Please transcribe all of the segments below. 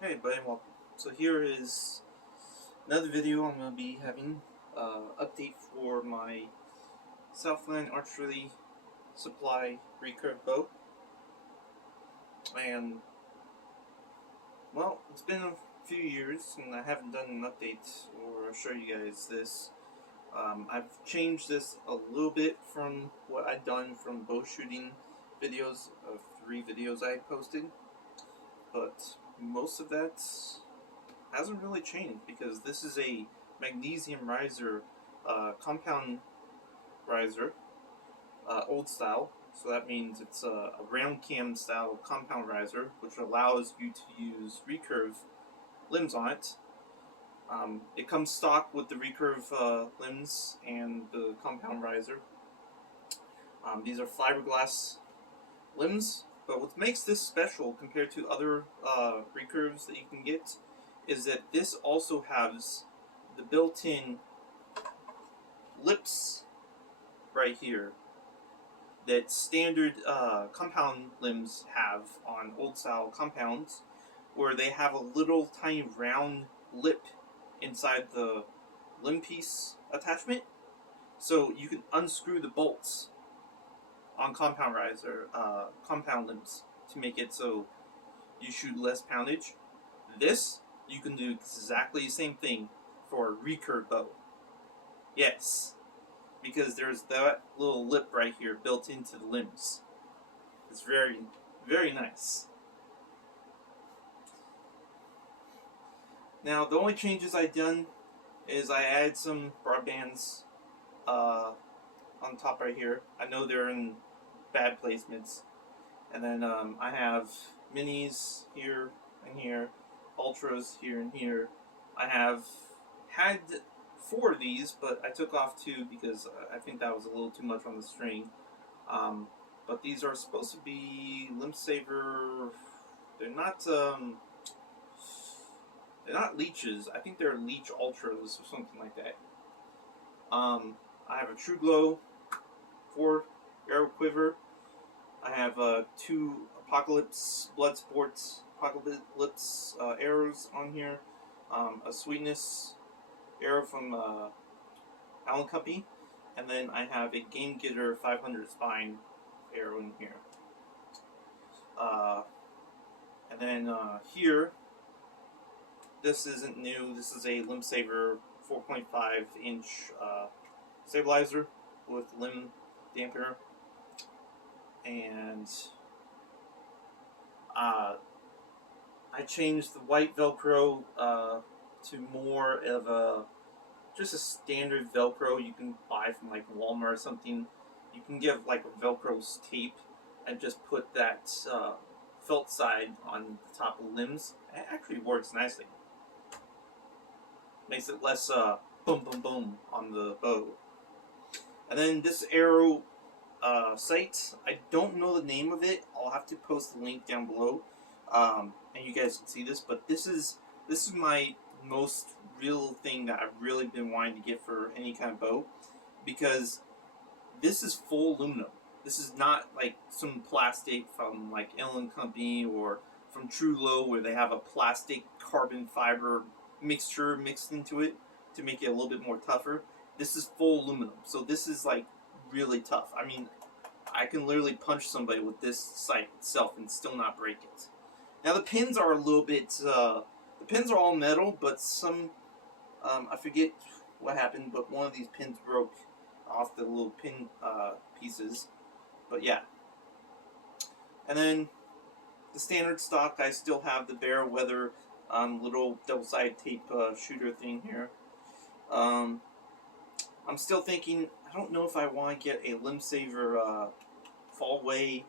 Hey everybody, welcome. So here is another video I'm going to be having update for my Southland Archery Supple Recurve bow. And, well, it's been a few years and I haven't done an update or show you guys this. I've changed this a little bit from what I'd done from bow shooting videos of 3 videos I posted, but most of that hasn't really changed because this is a magnesium riser, compound riser, old style. So that means it's a round cam style compound riser, which allows you to use recurve limbs on it. It comes stock with the recurve limbs and the compound riser. These are fiberglass limbs, but what makes this special compared to other recurves that you can get is that this also has the built-in lips right here that standard compound limbs have on old style compounds, where they have a little tiny round lip inside the limb piece attachment, so you can unscrew the bolts on compound riser, compound limbs to make it so you shoot less poundage. This, you can do exactly the same thing for a recurve bow. Yes, because there's that little lip right here built into the limbs. It's very, very nice. Now, the only changes I've done is I added some broadbands on top right here. I know they're in bad placements. And then I have minis here and here, ultras here and here. I have had 4 of these, but I took off 2 because I think that was a little too much on the string. But these are supposed to be limb saver. They're not leeches. I think they're leech ultras or something like that. I have a True Glow 4 arrow quiver. I have 2 Apocalypse Blood Sports Apocalypse arrows on here. A Sweetness arrow from Allen Company, and then I have a Game Getter 500 Spine arrow in here. And then here, this isn't new. This is a Limb Saver 4.5-inch stabilizer with limb dampener. And I changed the white Velcro to more of just a standard Velcro you can buy from like Walmart or something. You can get like a Velcro tape and just put that felt side on the top of the limbs. It actually works nicely. Makes it less boom boom boom on the bow. And then this arrow sight, I don't know the name of it. I'll have to post the link down below, and you guys can see this. But this is my most real thing that I've really been wanting to get for any kind of bow, because this is full aluminum. This is not like some plastic from like Allen Company or from True Glow where they have a plastic carbon fiber mixture mixed into it to make it a little bit more tougher. This is full aluminum, so this is like really tough. I mean, I can literally punch somebody with this sight itself and still not break it. Now the pins are a little bit, the pins are all metal, but some, I forget what happened, but one of these pins broke off the little pin pieces. But yeah. And then the standard stock, I still have the Bear Weather little double-sided tape shooter thing here. I'm still thinking, I don't know if I want to get a Limb Saver fallaway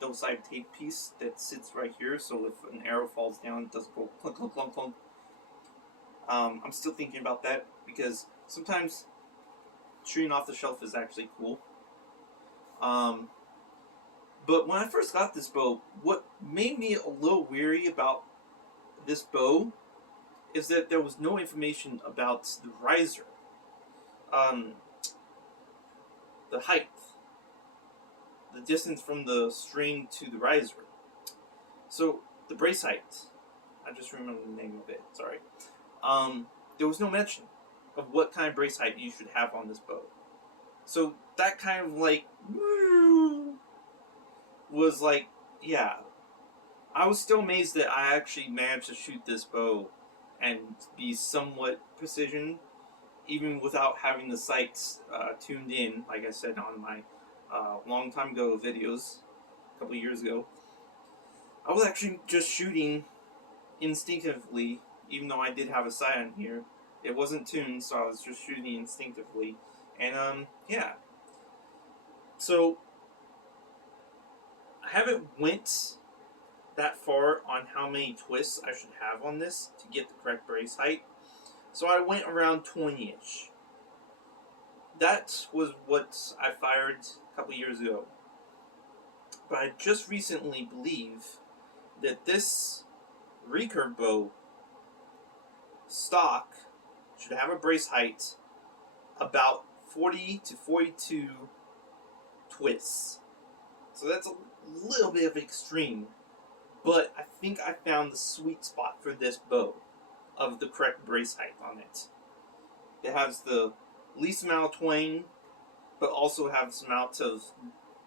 double-sided tape piece that sits right here, so if an arrow falls down, it doesn't go clunk, clunk, clunk, clunk. I'm still thinking about that because sometimes shooting off the shelf is actually cool. But when I first got this bow, what made me a little weary about this bow is that there was no information about the riser. The height, the distance from the string to the riser. So the brace height, I just remember the name of it. Sorry. There was no mention of what kind of brace height you should have on this bow. So that kind of like was like, yeah. I was still amazed that I actually managed to shoot this bow and be somewhat precision, even without having the sights tuned in, like I said on my long time ago videos, a couple years ago. I was actually just shooting instinctively, even though I did have a sight on here. It wasn't tuned, so I was just shooting instinctively. And, yeah. So, I haven't went that far on how many twists I should have on this to get the correct brace height. So I went around 20-ish. That was what I fired a couple years ago. But I just recently believe that this recurve bow stock should have a brace height about 40 to 42 twists. So that's a little bit of extreme, but I think I found the sweet spot for this bow of the correct brace height on it. It has the least amount of twang, but also has some amount of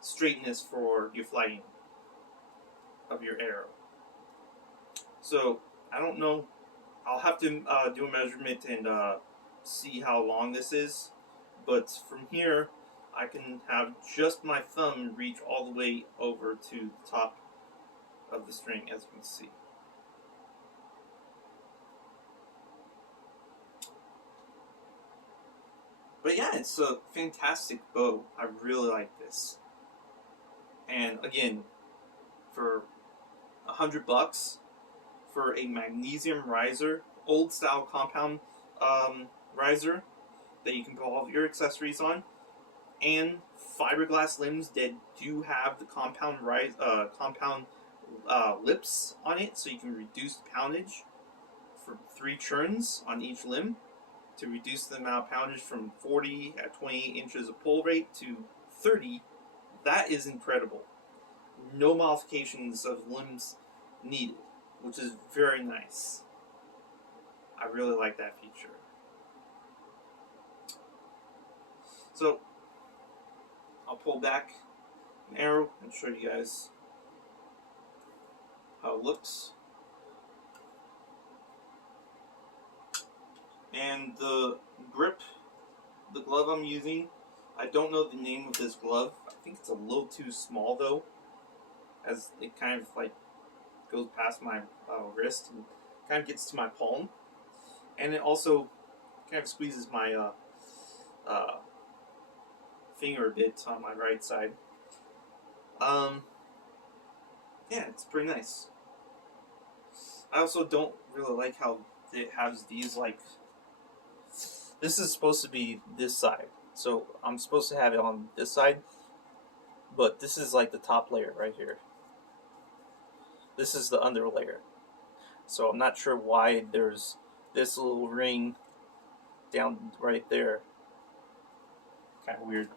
straightness for your flighting of your arrow. So I don't know. I'll have to do a measurement and see how long this is. But from here, I can have just my thumb reach all the way over to the top of the string, as you can see. But yeah, it's a fantastic bow. I really like this. And again, for $100 for a magnesium riser, old style compound riser that you can put all of your accessories on, and fiberglass limbs that do have the compound lips on it, so you can reduce the poundage for 3 churns on each limb to reduce the amount of poundage from 40 at 28 inches of pull rate to 30. That is incredible. No modifications of limbs needed, which is very nice. I really like that feature. So I'll pull back an arrow and show you guys how it looks. And the grip, the glove I'm using, I don't know the name of this glove. I think it's a little too small though, as it kind of like goes past my wrist and kind of gets to my palm. And it also kind of squeezes my finger a bit on my right side. Yeah, it's pretty nice. I also don't really like how it has these like, this is supposed to be this side, so I'm supposed to have it on this side, but this is like the top layer right here. This is the under layer. So I'm not sure why there's this little ring down right there. Kind of weird.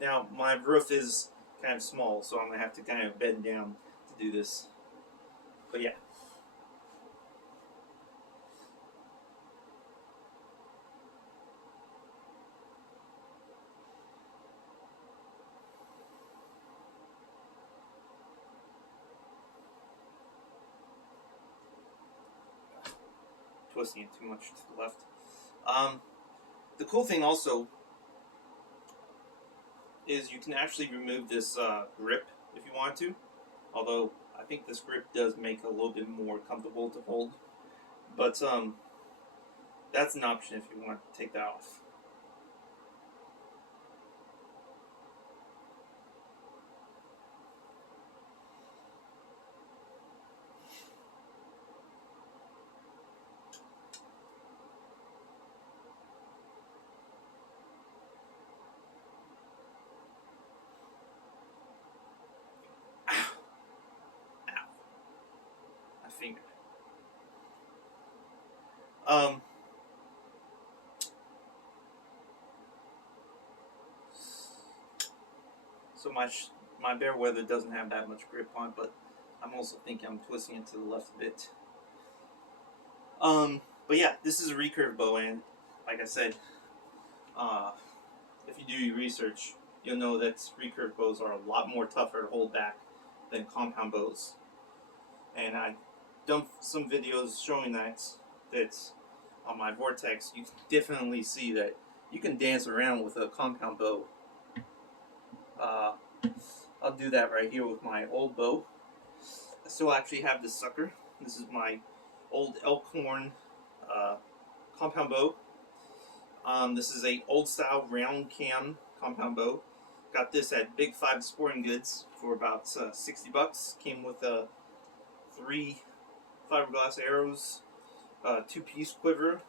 Now my roof is kind of small, so I'm going to have to kind of bend down to do this. But yeah. Twisting it too much to the left. The cool thing also is you can actually remove this grip if you want to, although I think this grip does make it a little bit more comfortable to hold, but that's an option if you want to take that off. Finger. So my bare weather doesn't have that much grip on it, but I'm also thinking I'm twisting it to the left a bit. But yeah, this is a recurve bow, and like I said, if you do your research, you'll know that recurve bows are a lot more tougher to hold back than compound bows. And I've done some videos showing that on my Vortex, you can definitely see that you can dance around with a compound bow. I'll do that right here with my old bow. I still actually have this sucker. This is my old Elkhorn compound bow. This is a old style round cam compound bow. Got this at Big 5 Sporting Goods for about 60 bucks. Came with 3 fiberglass arrows, 2-piece quiver,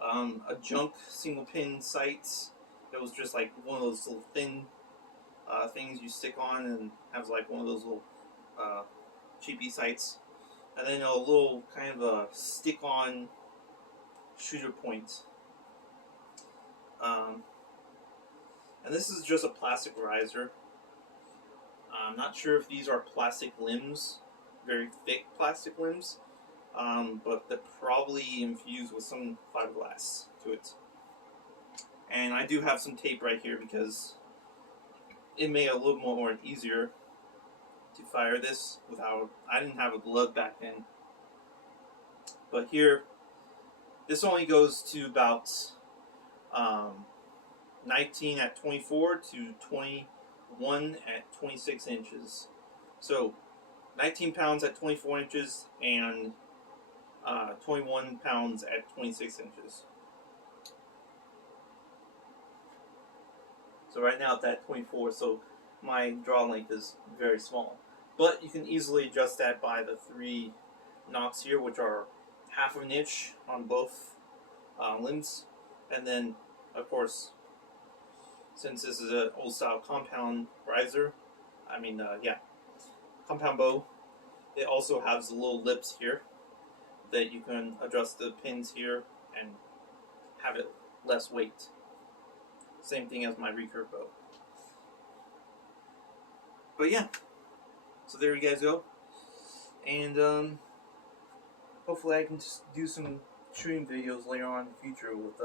a junk single pin sight that was just like one of those little thin things you stick on and has like one of those little cheapy sights, and then a little kind of a stick-on shooter point. And this is just a plastic riser. I'm not sure if these are plastic limbs, very thick plastic limbs, but they're probably infused with some fiberglass to it. And I do have some tape right here because it made it a little more easier to fire this without. I didn't have a glove back then, but here, this only goes to about 19 at 24 to 21 at 26 inches. So 19 pounds at 24 inches and 21 pounds at 26 inches. So right now it's at 24, so my draw length is very small. But you can easily adjust that by the 3 knocks here, which are half of an inch on both limbs. And then, of course, since this is an old style compound riser, compound bow, it also has the little lips here that you can adjust the pins here and have it less weight. Same thing as my recurve bow. But yeah, so there you guys go. And hopefully I can just do some shooting videos later on in the future with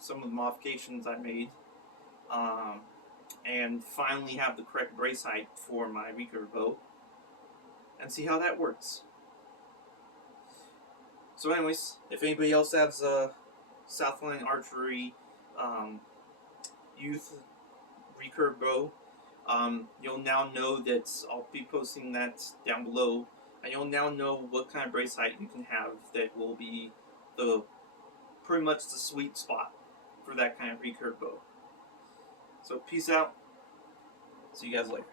some of the modifications I made. And finally have the correct brace height for my recurve bow and see how that works. So anyways, if anybody else has a Southland Archery Youth Recurve bow, you'll now know that I'll be posting that down below, and you'll now know what kind of brace height you can have that will be pretty much the sweet spot for that kind of recurve bow. So peace out. See you guys later.